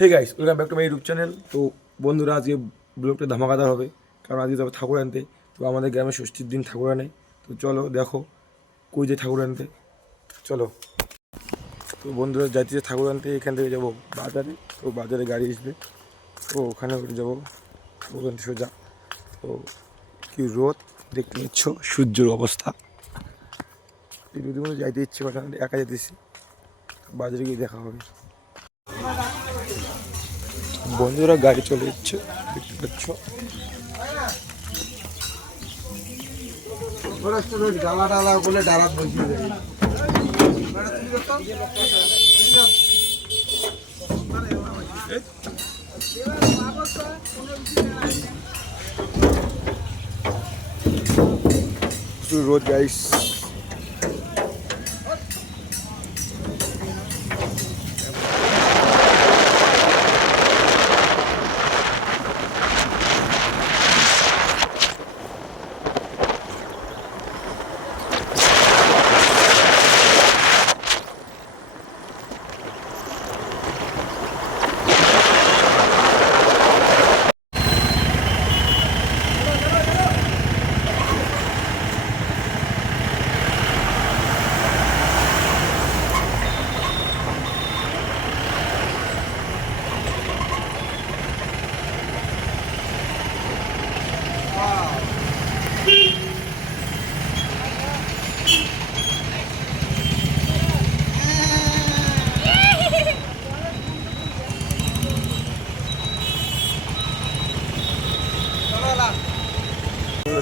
Hey guys, welcome back to my YouTube channel. তো বন্ধুরা, আজকে ব্লগটা ধামাকাদার হবে, কারণ আজকে যাবে ঠাকুর আনতে। তো আমাদের গ্রামে ষষ্ঠীর দিন ঠাকুর আনে। তো চলো দেখো কই যে ঠাকুর আনতে, চলো। তো বন্ধুরা যাইতেছে ঠাকুর আনতে, এখান থেকে যাবো বাজারে। তো বাজারে গাড়ি আসবে, তো ওখানে যাবো ওখান থেকে সোজা। তো কি রোদ দেখতে পাচ্ছ, সূর্যের অবস্থা। যদি মনে যাইতে ইচ্ছে করে, একা যেতেছি, বাজারে গিয়ে দেখা হবে। বন্ধুরা গাড়ি চলে যাচ্ছে, দেখতে পাচ্ছ। ডালা ডালা বলে ডালাত বসিয়ে দেয়। রোদ গাইস,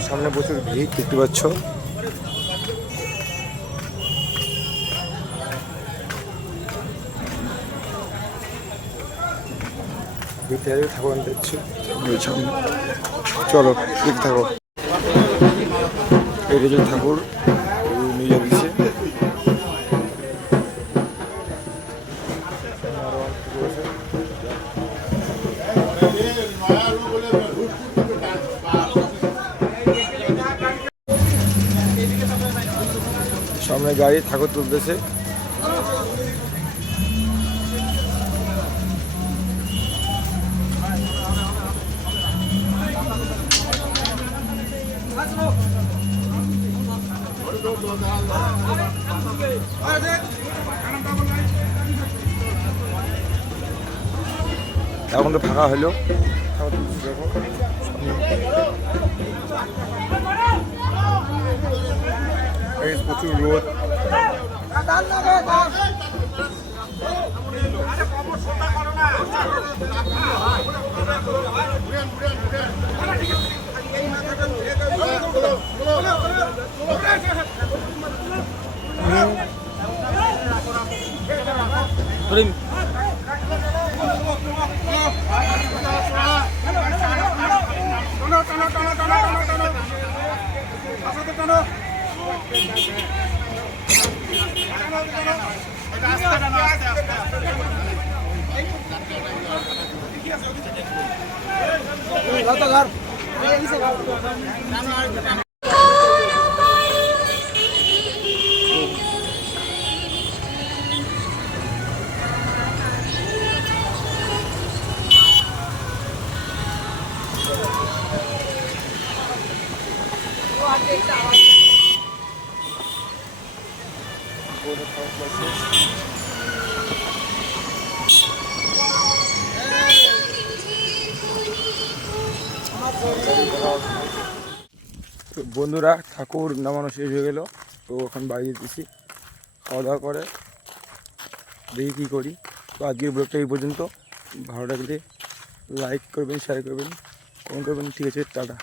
সামনে প্রচুর ভিড় দেখতে পাচ্ছ। ভিতরে ঠাকুর আনতে যাচ্ছি, চলো দেখতে থাকো। এটা যে ঠাকুর নিয়ে দিচ্ছে। সামনে গাড়ি ঠাকুর তুলতেছে। এখন তো ফাঁকা হলো, প্রচুর রোদ। তো বন্ধুরা, ঠাকুর নামানো শেষ হয়ে গেল। তো এখন বাড়ি যেতেছি, খাওয়া দাওয়া করে দেখি কী করি। তো আজকের ব্লগটা এই পর্যন্ত। ভালো লাগলে লাইক করবেন, শেয়ার করবেন, কমেন্ট করবেন। ঠিক আছে, টাটা।